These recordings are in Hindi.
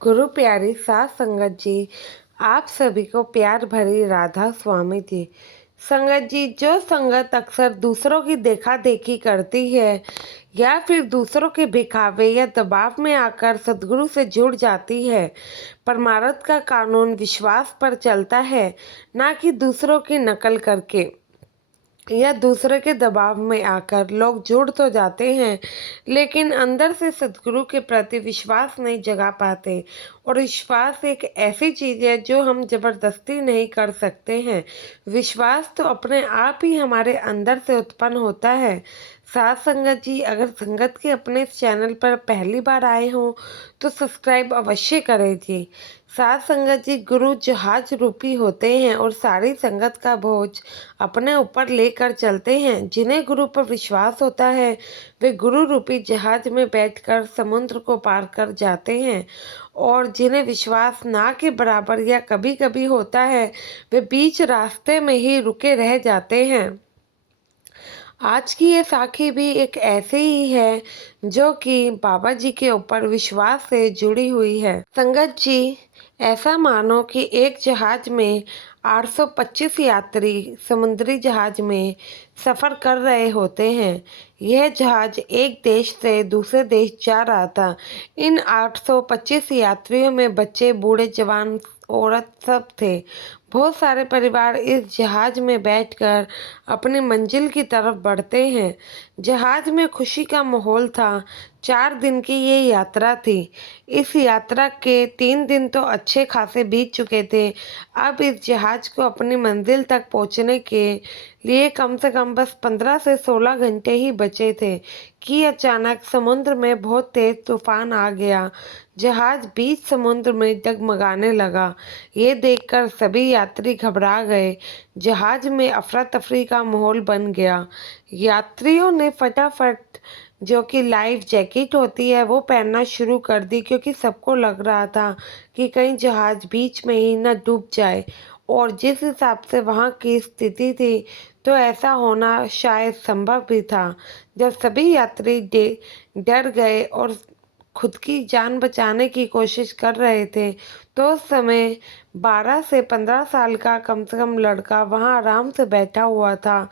गुरु प्यारी सात संगत जी, आप सभी को प्यार भरी राधा स्वामी जी। संगत जी, जो संगत अक्सर दूसरों की देखा देखी करती है या फिर दूसरों के दिखावे या दबाव में आकर सद्गुरु से जुड़ जाती है, परमार्थ का कानून विश्वास पर चलता है, ना कि दूसरों की नकल करके या दूसरे के दबाव में आकर लोग जुड़ तो जाते हैं, लेकिन अंदर से सद्गुरु के प्रति विश्वास नहीं जगा पाते। और विश्वास एक ऐसी चीज़ है जो हम जबरदस्ती नहीं कर सकते हैं। विश्वास तो अपने आप ही हमारे अंदर से उत्पन्न होता है। साथ संगत जी, अगर संगत के अपने इस चैनल पर पहली बार आए हों तो सब्सक्राइब अवश्य करें जी। साथ संगत जी, गुरु जहाज रूपी होते हैं और सारी संगत का बोझ अपने ऊपर लेकर चलते हैं। जिन्हें गुरु पर विश्वास होता है वे गुरु रूपी जहाज में बैठकर समुद्र को पार कर जाते हैं, और जिन्हें विश्वास ना के बराबर या कभी कभी होता है वे बीच रास्ते में ही रुके रह जाते हैं। आज की ये साखी भी एक ऐसे ही है जो कि बाबा जी के ऊपर विश्वास से जुड़ी हुई है। संगत जी, ऐसा मानो कि एक जहाज में 825 यात्री समुद्री जहाज में सफ़र कर रहे होते हैं। यह जहाज एक देश से दूसरे देश जा रहा था। इन 825 यात्रियों में बच्चे, बूढ़े, जवान, औरत सब थे। बहुत सारे परिवार इस जहाज में बैठकर अपनी मंजिल की तरफ बढ़ते हैं। जहाज में खुशी का माहौल था। 4 दिन की ये यात्रा थी। इस यात्रा के 3 दिन तो अच्छे खासे बीत चुके थे। अब इस जहाज को अपनी मंजिल तक पहुंचने के लिए कम से कम बस 15 से 16 घंटे ही बचे थे कि अचानक समुद्र में बहुत तेज तूफान आ गया। जहाज बीच समुद्र में डगमगाने लगा। ये देखकर सभी यात्री घबरा गए। जहाज में अफरा तफरी का माहौल बन गया। यात्रियों ने फटाफट जो कि लाइफ जैकेट होती है वो पहनना शुरू कर दी, क्योंकि सबको लग रहा था कि कहीं जहाज बीच में ही न डूब जाए। और जिस हिसाब से वहाँ की स्थिति थी तो ऐसा होना शायद संभव भी था। जब सभी यात्री डर गए और खुद की जान बचाने की कोशिश कर रहे थे तो उस समय 12 से 15 साल का कम से कम लड़का वहाँ आराम से बैठा हुआ था,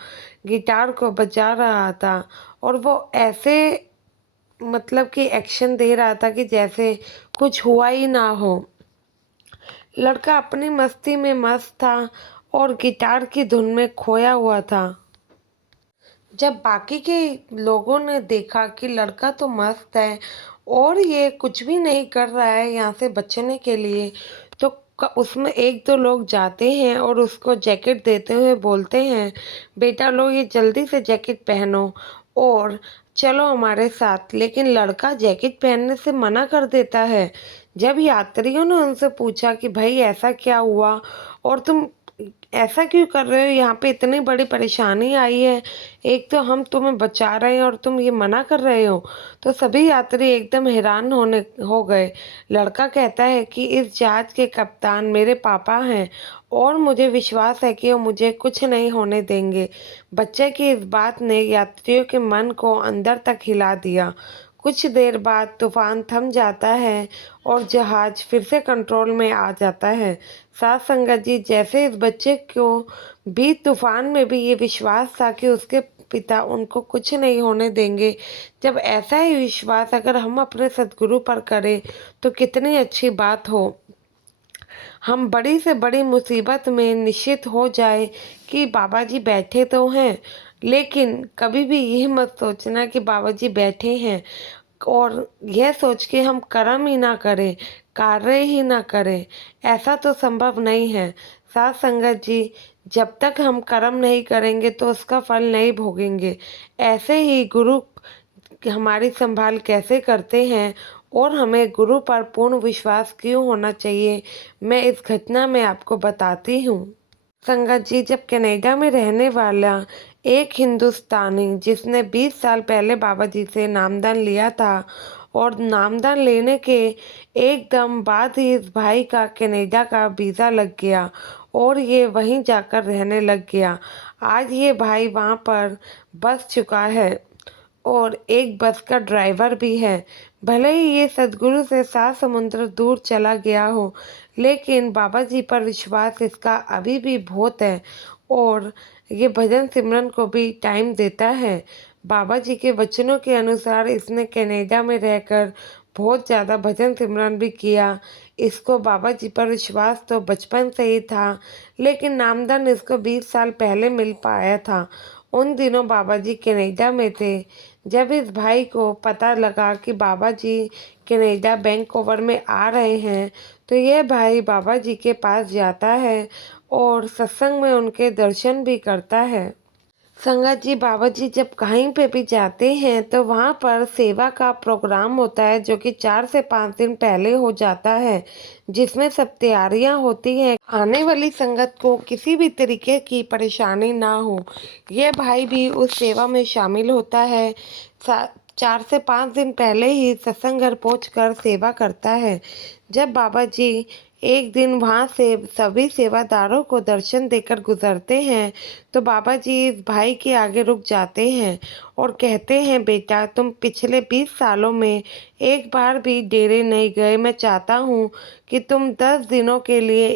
गिटार को बजा रहा था। और वो ऐसे मतलब कि एक्शन दे रहा था कि जैसे कुछ हुआ ही ना हो। लड़का अपनी मस्ती में मस्त था और गिटार की धुन में खोया हुआ था। जब बाकी के लोगों ने देखा कि लड़का तो मस्त है और ये कुछ भी नहीं कर रहा है यहाँ से बचने के लिए, तो उसमें एक दो लोग जाते हैं और उसको जैकेट देते हुए बोलते हैं, बेटा लो ये जल्दी से जैकेट पहनो और चलो हमारे साथ। लेकिन लड़का जैकेट पहनने से मना कर देता है। जब यात्रियों ने उनसे पूछा कि भाई ऐसा क्या हुआ और तुम ऐसा क्यों कर रहे हो, यहाँ पे इतनी बड़ी परेशानी आई है, एक तो हम तुम्हें बचा रहे हैं और तुम ये मना कर रहे हो, तो सभी यात्री एकदम हैरान हो गए। लड़का कहता है कि इस जहाज के कप्तान मेरे पापा हैं और मुझे विश्वास है कि वो मुझे कुछ नहीं होने देंगे। बच्चे की इस बात ने यात्रियों के मन को अंदर तक हिला दिया। कुछ देर बाद तूफान थम जाता है और जहाज फिर से कंट्रोल में आ जाता है। साथ संगत जी, जैसे इस बच्चे को भी तूफान में भी ये विश्वास था कि उसके पिता उनको कुछ नहीं होने देंगे। जब ऐसा ही विश्वास अगर हम अपने सद्गुरु पर करें तो कितनी अच्छी बात हो। हम बड़ी से बड़ी मुसीबत में निश्चित हो जाए कि बाबा जी बैठे तो हैं, लेकिन कभी भी ये मत सोचना कि बाबा जी बैठे हैं और यह सोच के हम कर्म ही ना करें, कार्य ही ना करें। ऐसा तो संभव नहीं है। साथ संगत जी, जब तक हम कर्म नहीं करेंगे तो उसका फल नहीं भोगेंगे। ऐसे ही गुरु हमारी संभाल कैसे करते हैं और हमें गुरु पर पूर्ण विश्वास क्यों होना चाहिए, मैं इस घटना में आपको बताती हूँ। संगत जी, जब कनाडा में रहने वाला एक हिंदुस्तानी जिसने 20 साल पहले बाबा जी से नामदान लिया था और नामदान लेने के एकदम बाद ही इस भाई का कनाडा का वीज़ा लग गया और ये वहीं जाकर रहने लग गया। आज ये भाई वहाँ पर बस चुका है और एक बस का ड्राइवर भी है। भले ही ये सद्गुरु से 7 समुद्र दूर चला गया हो, लेकिन बाबा जी पर विश्वास इसका अभी भी बहुत है और ये भजन सिमरन को भी टाइम देता है। बाबा जी के वचनों के अनुसार इसने कनाडा में रहकर बहुत ज़्यादा भजन सिमरन भी किया। इसको बाबा जी पर विश्वास तो बचपन से ही था, लेकिन नामदान इसको 20 साल पहले मिल पाया था। उन दिनों बाबा जी कनाडा में थे। जब इस भाई को पता लगा कि बाबा जी कनाडा वैंकूवर में आ रहे हैं, तो यह भाई बाबा जी के पास जाता है और सत्संग में उनके दर्शन भी करता है। संगत जी, बाबा जी जब कहीं पे भी जाते हैं तो वहाँ पर सेवा का प्रोग्राम होता है, जो कि 4 से 5 दिन पहले हो जाता है, जिसमें सब तैयारियां होती हैं। आने वाली संगत को किसी भी तरीके की परेशानी ना हो, यह भाई भी उस सेवा में शामिल होता है। 4 से 5 दिन पहले ही सत्संग घर पहुंचकर सेवा करता है। जब बाबा जी एक दिन वहाँ से सभी सेवादारों को दर्शन देकर गुजरते हैं, तो बाबा जी इस भाई के आगे रुक जाते हैं और कहते हैं, बेटा तुम पिछले 20 सालों में एक बार भी डेरे नहीं गए। मैं चाहता हूँ कि तुम 10 दिनों के लिए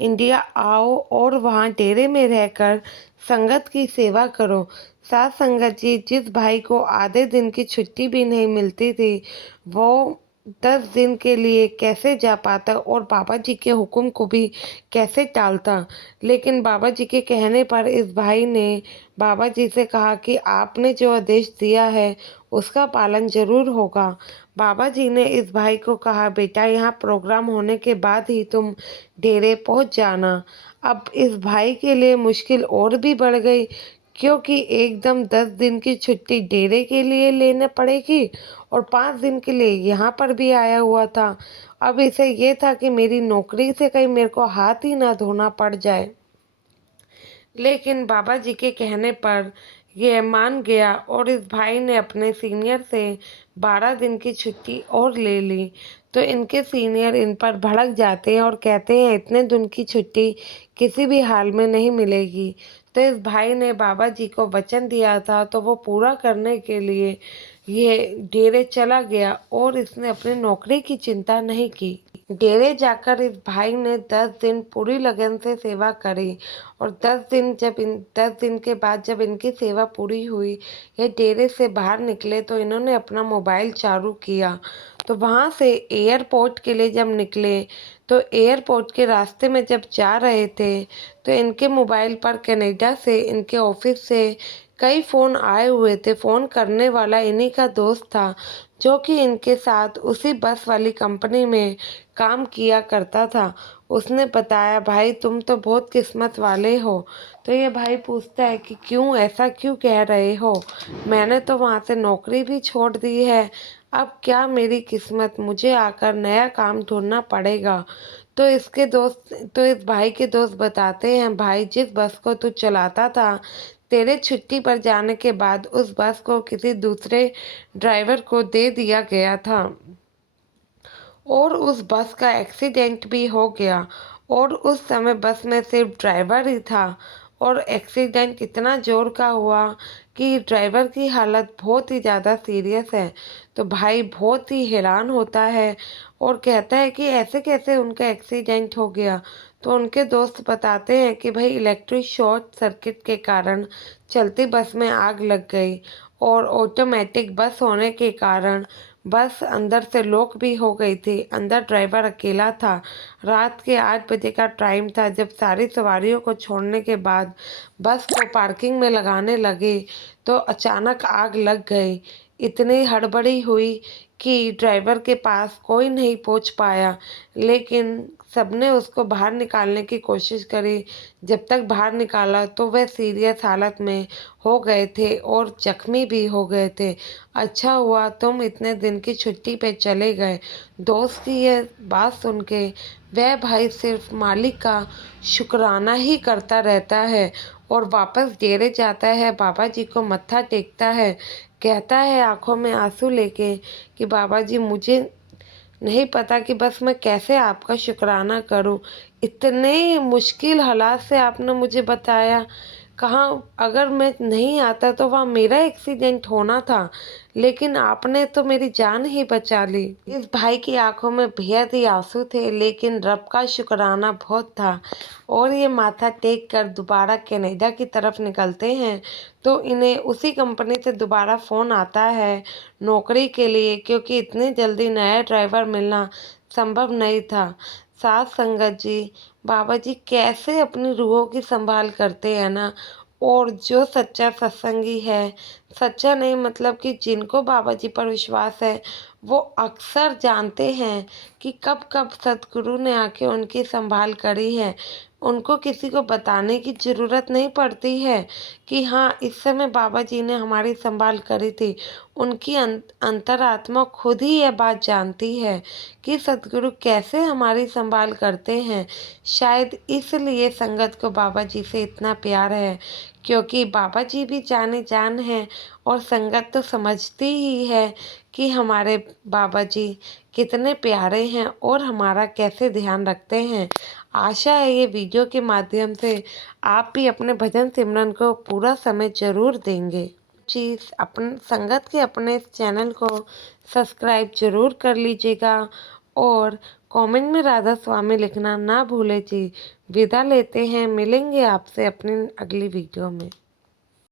इंडिया आओ और वहाँ डेरे में रहकर संगत की सेवा करो। साथ संगत जी, जिस भाई को आधे दिन की छुट्टी भी नहीं मिलती थी, वो 10 दिन के लिए कैसे जा पाता और बाबा जी के हुक्म को भी कैसे टालता। लेकिन बाबा जी के कहने पर इस भाई ने बाबा जी से कहा कि आपने जो आदेश दिया है उसका पालन जरूर होगा। बाबा जी ने इस भाई को कहा, बेटा यहाँ प्रोग्राम होने के बाद ही तुम डेरे पहुँच जाना। अब इस भाई के लिए मुश्किल और भी बढ़ गई, क्योंकि एकदम 10 दिन की छुट्टी डेरे के लिए लेना पड़ेगी और 5 दिन के लिए यहाँ पर भी आया हुआ था। अब इसे ये था कि मेरी नौकरी से कहीं मेरे को हाथ ही ना धोना पड़ जाए। लेकिन बाबा जी के कहने पर यह मान गया और इस भाई ने अपने सीनियर से 12 दिन की छुट्टी और ले ली। तो इनके सीनियर इन पर भड़क जाते हैं और कहते हैं, इतने दिन की छुट्टी किसी भी हाल में नहीं मिलेगी। तो इस भाई ने बाबा जी को वचन दिया था, तो वो पूरा करने के लिए ये डेरे चला गया और इसने अपनी नौकरी की चिंता नहीं की। डेरे जाकर इस भाई ने 10 दिन पूरी लगन से सेवा करी और 10 दिन के बाद जब इनकी सेवा पूरी हुई, ये डेरे से बाहर निकले, तो इन्होंने अपना मोबाइल चालू किया। तो वहाँ से एयरपोर्ट के लिए जब निकले, तो एयरपोर्ट के रास्ते में जब जा रहे थे, तो इनके मोबाइल पर कनाडा से इनके ऑफिस से कई फ़ोन आए हुए थे। फ़ोन करने वाला इन्हीं का दोस्त था, जो कि इनके साथ उसी बस वाली कंपनी में काम किया करता था। उसने बताया, भाई तुम तो बहुत किस्मत वाले हो। तो ये भाई पूछता है कि क्यों, ऐसा क्यों कह रहे हो? मैंने तो वहाँ से नौकरी भी छोड़ दी है, अब क्या मेरी किस्मत, मुझे आकर नया काम ढूंढना पड़ेगा। तो इस भाई के दोस्त बताते हैं, भाई जिस बस को तू चलाता था, तेरे छुट्टी पर जाने के बाद उस बस को किसी दूसरे ड्राइवर को दे दिया गया था और उस बस का एक्सीडेंट भी हो गया और उस समय बस में सिर्फ ड्राइवर ही था और एक्सीडेंट इतना जोर का हुआ कि ड्राइवर की हालत बहुत ही ज़्यादा सीरियस है। तो भाई बहुत ही हैरान होता है और कहता है कि ऐसे कैसे उनका एक्सीडेंट हो गया। तो उनके दोस्त बताते हैं कि भाई इलेक्ट्रिक शॉर्ट सर्किट के कारण चलती बस में आग लग गई और ऑटोमेटिक बस होने के कारण बस अंदर से लॉक भी हो गई थी। अंदर ड्राइवर अकेला था। रात के 8 बजे का टाइम था। जब सारी सवारियों को छोड़ने के बाद बस को पार्किंग में लगाने लगे, तो अचानक आग लग गई। इतनी हड़बड़ी हुई कि ड्राइवर के पास कोई नहीं पहुंच पाया, लेकिन सबने उसको बाहर निकालने की कोशिश करी। जब तक बाहर निकाला तो वह सीरियस हालत में हो गए थे और जख्मी भी हो गए थे। अच्छा हुआ तुम इतने दिन की छुट्टी पे चले गए। दोस्त की यह बात सुन के वह भाई सिर्फ मालिक का शुक्राना ही करता रहता है और वापस डेरे जाता है, बाबा जी को मत्था टेकता है, कहता है आंखों में आंसू लेके कि बाबा जी, मुझे नहीं पता कि बस मैं कैसे आपका शुक्राना करूं। इतने मुश्किल हालात से आपने मुझे बताया, कहाँ अगर मैं नहीं आता तो वहाँ मेरा एक्सीडेंट होना था, लेकिन आपने तो मेरी जान ही बचा ली। इस भाई की आंखों में बेहद ही आंसू थे, लेकिन रब का शुक्राना बहुत था। और ये माथा टेक कर दोबारा कनाडा की तरफ निकलते हैं, तो इन्हें उसी कंपनी से दोबारा फ़ोन आता है नौकरी के लिए, क्योंकि इतनी जल्दी नया ड्राइवर मिलना संभव नहीं था। साथ संगत जी, बाबा जी कैसे अपनी रूहों की संभाल करते हैं ना। और जो सच्चा सत्संगी है, सच्चा नहीं मतलब कि जिनको बाबा जी पर विश्वास है, वो अक्सर जानते हैं कि कब कब सतगुरु ने आके उनकी संभाल करी है। उनको किसी को बताने की ज़रूरत नहीं पड़ती है कि हाँ, इस समय बाबा जी ने हमारी संभाल करी थी। उनकी अंतरात्मा खुद ही यह बात जानती है कि सतगुरु कैसे हमारी संभाल करते हैं। शायद इसलिए संगत को बाबा जी से इतना प्यार है, क्योंकि बाबा जी भी जाने जान हैं और संगत तो समझती ही है कि हमारे बाबा जी कितने प्यारे हैं और हमारा कैसे ध्यान रखते हैं। आशा है ये वीडियो के माध्यम से आप भी अपने भजन सिमरन को पूरा समय ज़रूर देंगे। जी, अपन संगत के अपने चैनल को सब्सक्राइब ज़रूर कर लीजिएगा और कमेंट में राधा स्वामी लिखना ना भूलें जी। विदा लेते हैं, मिलेंगे आपसे अपनी अगली वीडियो में।